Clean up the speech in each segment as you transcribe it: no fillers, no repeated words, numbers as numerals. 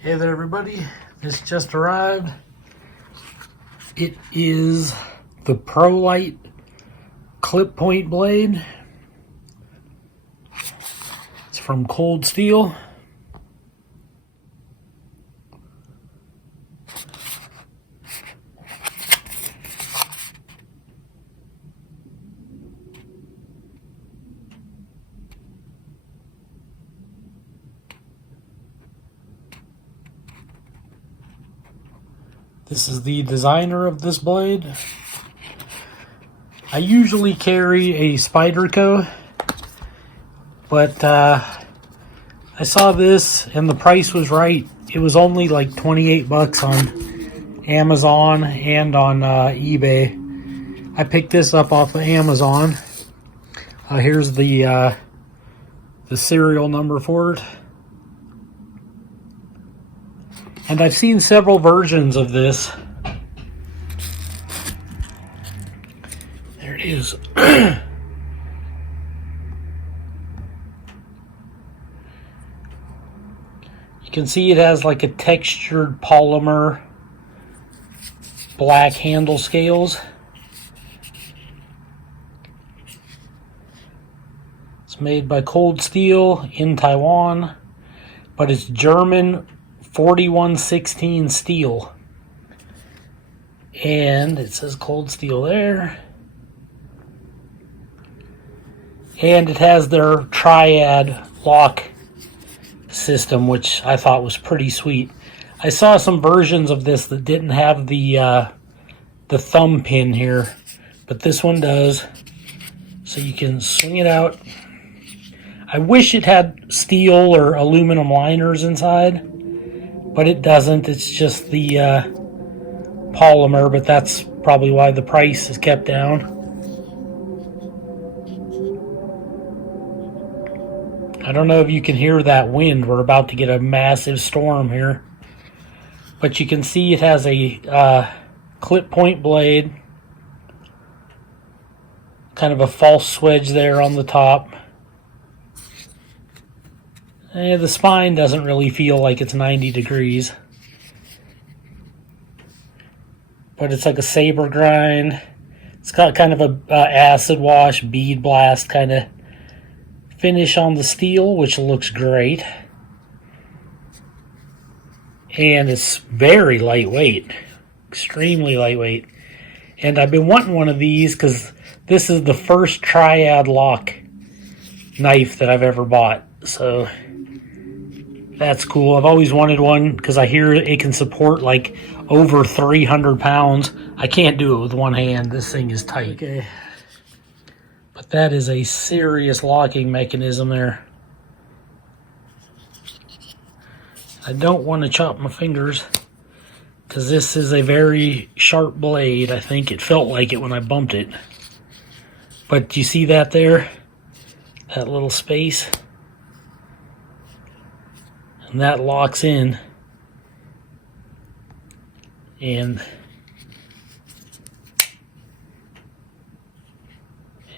Hey there everybody, this just arrived. It is the Lite clip point blade. It's from Cold Steel. This is the designer of this blade. I usually carry a Spyderco, but I saw this and the price was right. It was only like 28 bucks on Amazon and on eBay. I picked this up off of Amazon. Here's the serial number for it. And I've seen several versions of this. There it is. You can see it has like a textured polymer black handle scales. It's made by Cold Steel in Taiwan, but it's German 4116 steel, and it says Cold Steel there, and it has their triad lock system, which I thought was pretty sweet. I saw some versions of this that didn't have the thumb pin here, but this one does, so you can swing it out. I wish it had steel or aluminum liners inside, but it doesn't. It's just the polymer, but that's probably why the price is kept down. I don't know if you can hear that wind. We're about to get a massive storm here. But you can see it has a clip point blade, kind of a false swedge there on the top. The spine doesn't really feel like it's 90 degrees. But it's like a saber grind. It's got kind of a acid wash, bead blast kind of finish on the steel, which looks great. And it's very lightweight. Extremely lightweight. And I've been wanting one of these because this is the first triad lock knife that I've ever bought. So that's cool. I've always wanted one because I hear it can support like over 300 pounds. I can't do it with one hand. This thing is tight. Okay. But that is a serious locking mechanism there. I don't want to chop my fingers because this is a very sharp blade. I think it felt like it when I bumped it. But do you see that there? That little space? And that locks in, and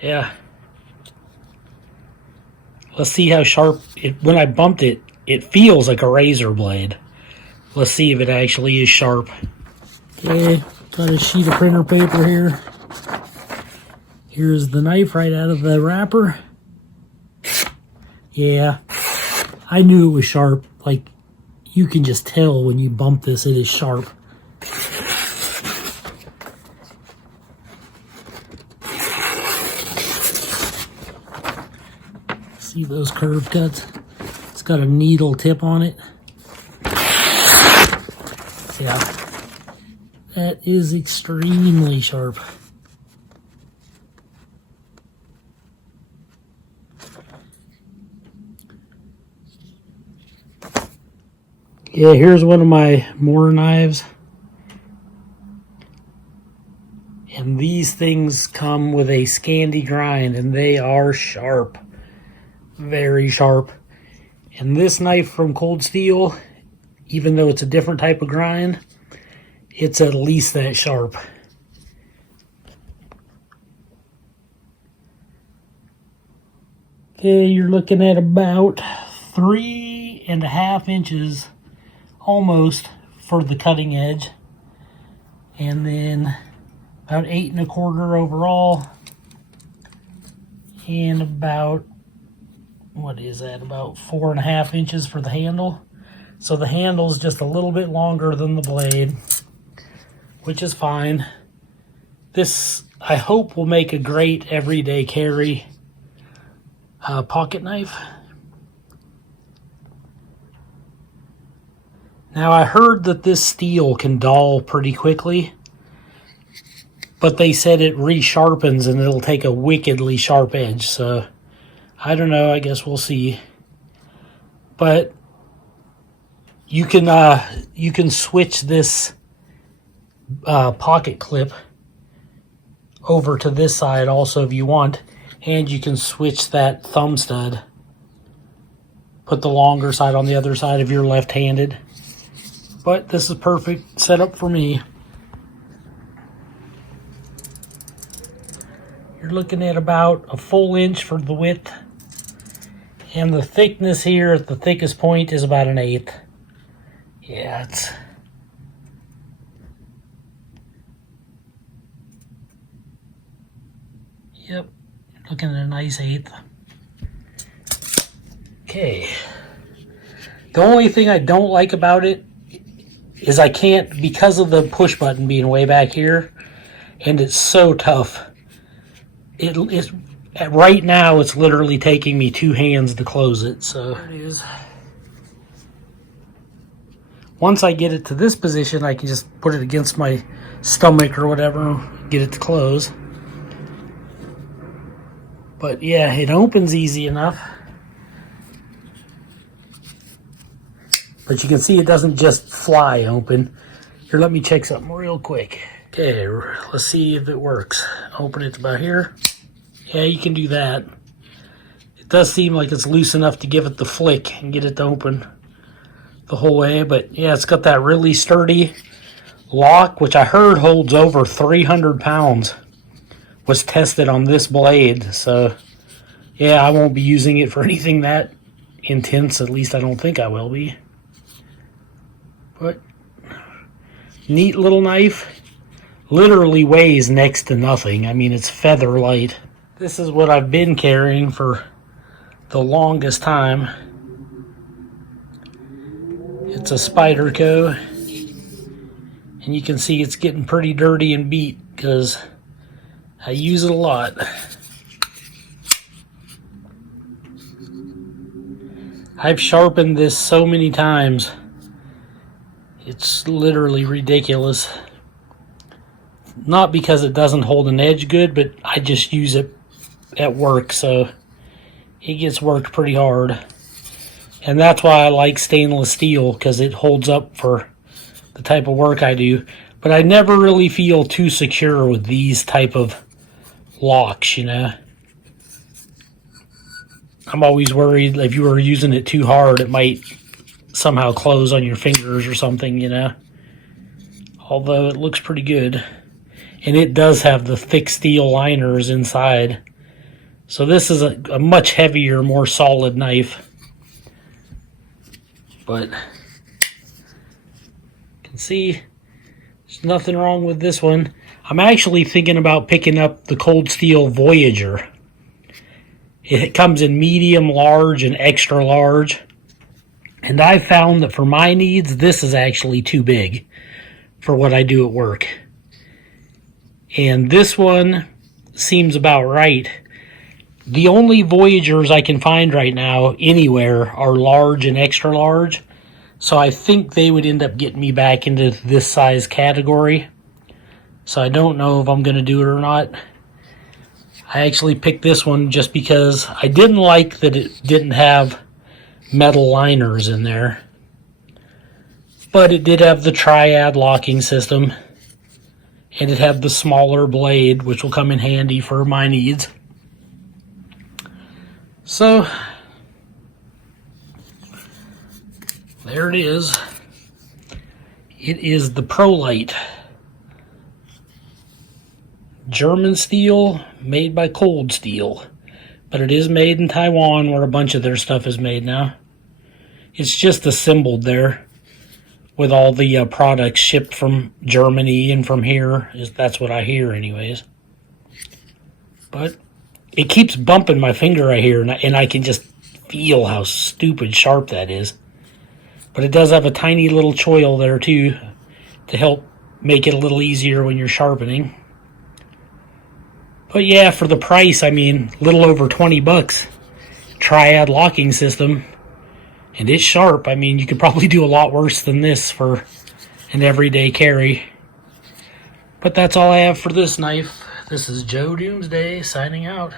yeah, let's see how sharp it. When I bumped it, it feels like a razor blade. Let's see if it actually is sharp. Okay, got a sheet of printer paper here. Here's the knife right out of the wrapper. Yeah, I knew it was sharp. Like, you can just tell when you bump this, it is sharp. See those curve cuts? It's got a needle tip on it. Yeah, that is extremely sharp. Yeah, here's one of my Moore knives. And these things come with a Scandi grind, and they are sharp. Very sharp. And this knife from Cold Steel, even though it's a different type of grind, it's at least that sharp. Okay, you're looking at about 3.5 inches almost for the cutting edge. And then about 8 1/4 overall. And about, what is that, about 4 1/2 inches for the handle. So the handle's just a little bit longer than the blade, which is fine. This, I hope, will make a great everyday carry pocket knife. Now, I heard that this steel can dull pretty quickly, but they said it resharpens and it'll take a wickedly sharp edge. So I don't know, I guess we'll see. But you can switch this pocket clip over to this side also if you want, and you can switch that thumb stud. Put the longer side on the other side if you're left-handed. But this is perfect setup for me. You're looking at about a full inch for the width, and the thickness here at the thickest point is about 1/8. Yeah, it's yep, looking at a nice 1/8. Okay. The only thing I don't like about it is I can't, because of the push button being way back here, and it's so tough. It is right now. It's literally taking me 2 hands to close it. So there it is. Once I get it to this position, I can just put it against my stomach or whatever, get it to close. But yeah, it opens easy enough. But you can see it doesn't just fly open. Here, let me check something real quick. Okay, let's see if it works. Open it about here. Yeah, you can do that. It does seem like it's loose enough to give it the flick and get it to open the whole way. But yeah, it's got that really sturdy lock, which I heard holds over 300 pounds. Was tested on this blade. So yeah, I won't be using it for anything that intense. At least I don't think I will be. But neat little knife. Literally weighs next to nothing. I mean, it's feather light. This is what I've been carrying for the longest time. It's a Spyderco. And you can see it's getting pretty dirty and beat because I use it a lot. I've sharpened this so many times. It's literally ridiculous. Not because it doesn't hold an edge good, but I just use it at work, so it gets worked pretty hard. And that's why I like stainless steel, because it holds up for the type of work I do. But I never really feel too secure with these type of locks, you know. I'm always worried if you were using it too hard, it might somehow close on your fingers or something, you know. Although it looks pretty good. And it does have the thick steel liners inside. So this is a much heavier, more solid knife. But you can see there's nothing wrong with this one. I'm actually thinking about picking up the Cold Steel Voyager. It comes in medium, large, and extra large. And I found that for my needs, this is actually too big for what I do at work. And this one seems about right. The only Voyagers I can find right now anywhere are large and extra large. So I think they would end up getting me back into this size category. So I don't know if I'm going to do it or not. I actually picked this one just because I didn't like that it didn't have metal liners in there. But it did have the triad locking system. And it had the smaller blade, which will come in handy for my needs. So, there it is. It is the Lite. German steel, made by Cold Steel. But it is made in Taiwan, where a bunch of their stuff is made now. It's just assembled there. with all the products shipped from Germany and from here. That's what I hear anyways. But it keeps bumping my finger right here, and I can just feel how stupid sharp that is. But it does have a tiny little choil there too to help make it a little easier when you're sharpening. But yeah, for the price, I mean, a little over 20 bucks. Triad locking system. And it's sharp. I mean, you could probably do a lot worse than this for an everyday carry. But that's all I have for this knife. This is Joe Doomsday signing out.